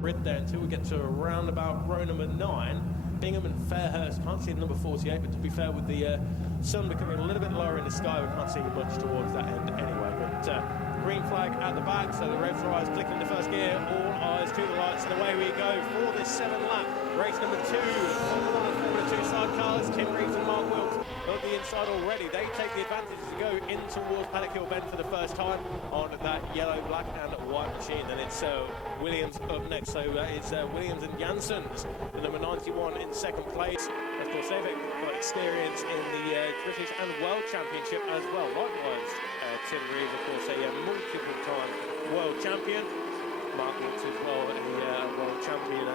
grid there until we get to around about row number 9. Bingham and Fairhurst, can't see the number 48, but to be fair, with the sun becoming a little bit lower in the sky, we can't see much towards that end anyway. But green flag at the back, so the revs rise, clicking into first gear, all eyes to the lights, and away we go for this 7th lap. Race number 2, F1 and F2 Sidecars, Tim Reeves and Mark Wilkes on the inside already. They take the advantage to go in towards Paddock Hill Bend for the first time on that yellow, black and white machine. Then it's Williams up next, so it's Williams and Janssens, the number 91 in second place. Of course, they've got experience in the British and World Championship as well. Likewise, Tim Reeves, of course, a multiple-time world champion. Mark Wilkes as well, a world champion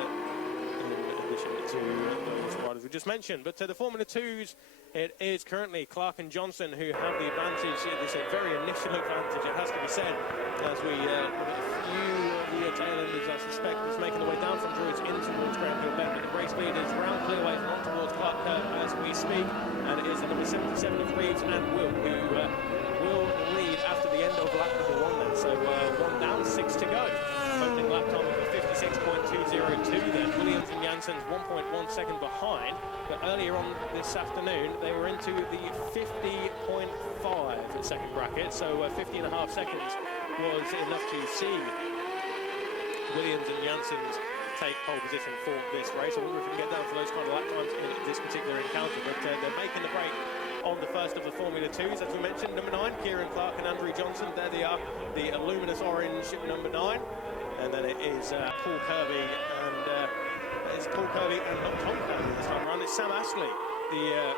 in addition to those riders we just mentioned. But the Formula 2s, it is currently Clark and Johnson who have the advantage. It's a very initial advantage, it has to be said, as we look at a few of the tail enders, I suspect, is making their way down from Druids in towards Graham Hill Bend. But the race leaders round clearways and on towards Clark Curve as we speak. And it is the number 77 of Reeves and Will who will lead after the end of lap number 1 then. So 1 down, 6 to go. Opening lap time of 56.202 then. Williams and Janssens 1.1 second behind, but earlier on this afternoon they were into the 50.5 second bracket, so 50 and a half seconds was enough to see Williams and Janssens take pole position for this race. I wonder if we can get down for those kind of lap times in this particular encounter, but they're making the break on the first of the Formula 2s, as we mentioned. Number 9, Kieran Clark and Andrew Johnson, there they are, the luminous orange number 9. And then it is Paul Kirby and not Tom Kirby this time around. It's Sam Ashley, the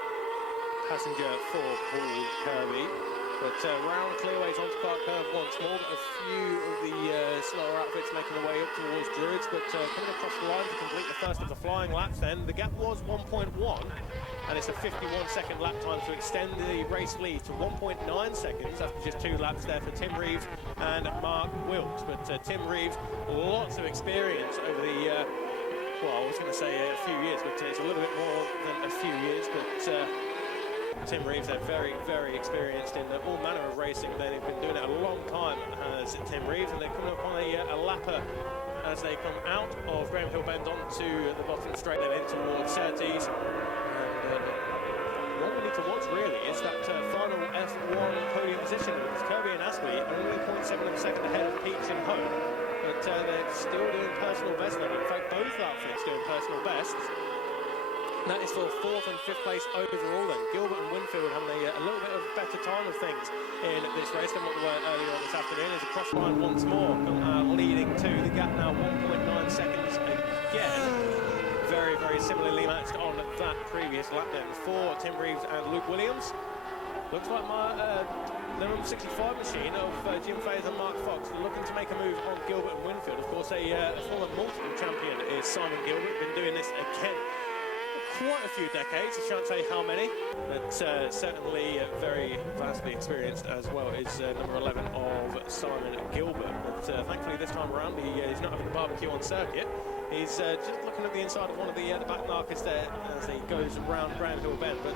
passenger for Paul Kirby. But round clearways onto Clark Curve once more. A few of the slower outfits making their way up towards Druids, but coming across the line to complete the first of the flying laps then. The gap was 1.1, and it's a 51-second lap time to extend the race lead to 1.9 seconds after just 2 laps there for Tim Reeves and Mark Wilkes. But Tim Reeves, lots of experience over the, well, I was going to say a few years, but it's a little bit more than a few years, but Tim Reeves, they're very, very experienced in all manner of racing. They've been doing it a long time as Tim Reeves, and they're coming up on a lapper as they come out of Graham Hill Bend onto the bottom straight, then in towards Surtees. And what we need to watch really is that final F1 podium position, because Kirby and Astley only 0.7 of a second ahead of Peach and Hope, but they're still doing personal best now. In fact, both outfits doing personal bests. That is for 4th and 5th place overall then. Gilbert and Winfield having a little bit of better time of things in this race than what they were earlier on this afternoon. As a cross line once more, leading to the gap now 1.9 seconds again. Very, very similarly matched on that previous lap then for Tim Reeves and Luke Williams. Looks like the number 65 machine of Jim Fayes and Mark Fox looking to make a move on Gilbert and Winfield. Of course, a former multiple champion is Simon Gilbert, been doing this again quite a few decades, I shan't say how many, but certainly very vastly experienced as well is number 11 of Simon Gilbert. But thankfully this time around he's not having a barbecue on circuit. He's just looking at the inside of one of the back markers there as he goes around Graham Hill Bend. But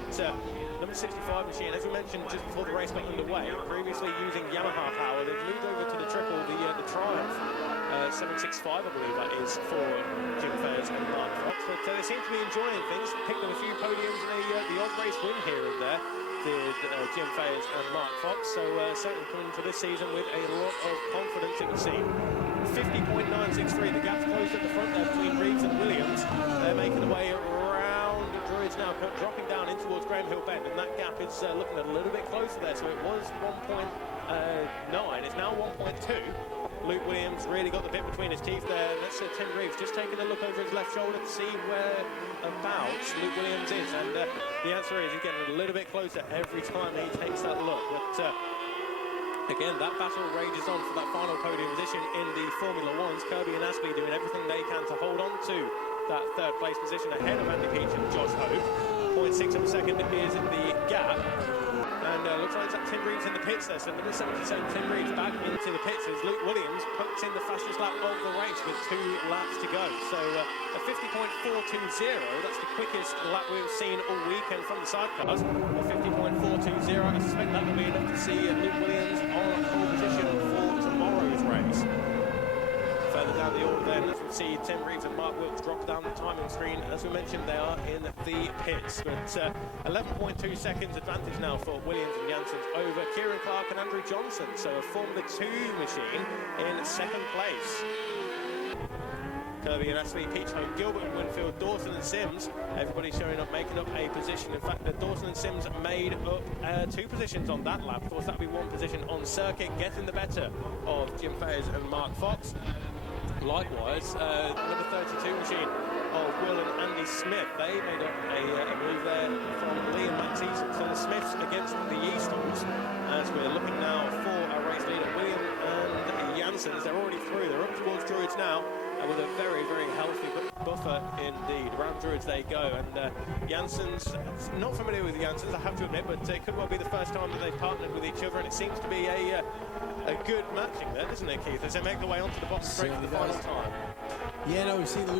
number 65 machine, as we mentioned just before the race got underway, previously using Yamaha power, they've moved over to the triple, the Triumph 765, I believe that is, for Jim Fayes and Mark Fox. But they seem to be enjoying things, picked up a few podiums and the odd race win here and there, did Jim Fayes and Mark Fox. So certainly coming into this season with a lot of confidence, it would seem. 50.963, the gap's closed at the front there between Reeves and Williams. They're making their way around Druids now, dropping down in towards Graham Hill Bend, and that gap is looking a little bit closer there. So it was 1.9, it's now 1.2. Luke Williams really got the bit between his teeth there. That's Tim Reeves just taking a look over his left shoulder to see whereabouts Luke Williams is, and the answer is he's getting a little bit closer every time he takes that look. But again, that battle rages on for that final podium position in the Formula 1s. Kirby and Astley doing everything they can to hold on to that 3rd place position ahead of Andy Peach and Josh Hope. 0.6 of a second is the gap. And looks like it's that Tim Reeves in the pits there. So number 77, Tim Reeves back into the pits as Luke Williams puts in the fastest lap of the race with 2 laps to go. So a 50.420, that's the quickest lap we've seen all weekend from the sidecars. A 50.420, I suspect that will be enough to see Luke Williams on pole position for tomorrow's race. Further down the order then, as we see Tim Reeves and Mark Wilkes drop down the timing screen. As we mentioned, they are in the pits, but 11.2 seconds advantage now for Williams and Janssens over Kieran Clark and Andrew Johnson. So a Formula 2 machine in second place. Kirby and Astley, Peachholm, Gilbert and Winfield, Dawson and Sims, everybody showing up, making up a position. In fact, Dawson and Sims made up 2 positions on that lap. Of course, that'll be 1 position on circuit, getting the better of Jim Fayers and Mark Fox. Likewise, number 32 machine of Will and Andy Smith, they made up a move there from Lee and Matt Easton. So the Smiths against the Eastons, as we're looking now for our race leader, William and Janssens. They're already through, they're up towards Druids now, with a very, very healthy buffer indeed. Around Druids they go, and Janssens, not familiar with Janssens, I have to admit, but it could well be the first time that they've partnered with each other, and it seems to be a good matching there, doesn't it, Keith, as they make their way onto the bottom straight for the final time. Yeah, no, we've seen the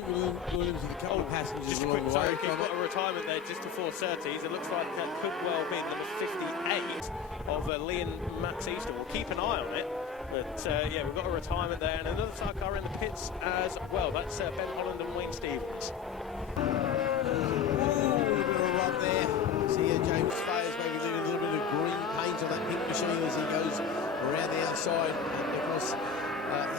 Williams with a couple of passengers just along the way. Sorry, Keith, got a retirement there just before Surtees. It looks like that could well be number 58 of Lee and Matt Easton. We'll keep an eye on it. But yeah, we've got a retirement there, and another sidecar in the pits as well. That's Ben Holland and Wayne Stevens. Ooh, a bit of a rub there. See James Fayers maybe leaving a little bit of green paint on that pink machine as he goes around the outside. And of course,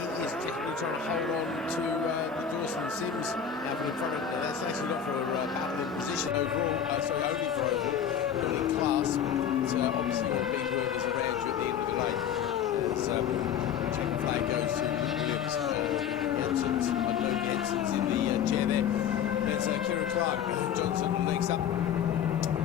he is definitely trying to hold on to the Dawson and Sims out in front of him. That's actually not for a battle in position overall, sorry, only for overall, not in class. But obviously, all being whoever's around you at the end of the race. Checkered flag goes to Williams. Janssens, I know Janssens in the chair there. That's Kieran Clark, Johnson next up.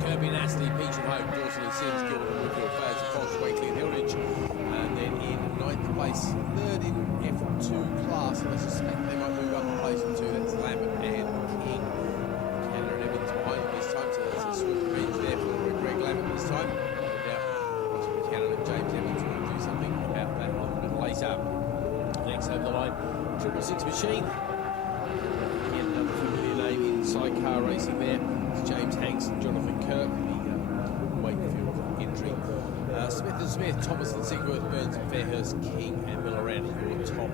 Kirby and Astley, Peachholm, Dawson and Sims, Gilbert and Winfield, Fayers and Fox, Wakely and Hilditch. And then in 9th place, 3rd in F2 class, and I suspect they might move up a place or 2. That's Lambert and King. Canada and Evans behind him this time, so that's a swift range there for Greg Lambert this time. Canada and James Evans will do something about that a little bit later. Next over the line, 666 machine. Again, another familiar name in sidecar racing there. It's James Hanks and Jonathan Kirk, the Wakefield entry. Smith and Smith, Thomas and Sigworth, Burns and Fairhurst, King and Miller Round your top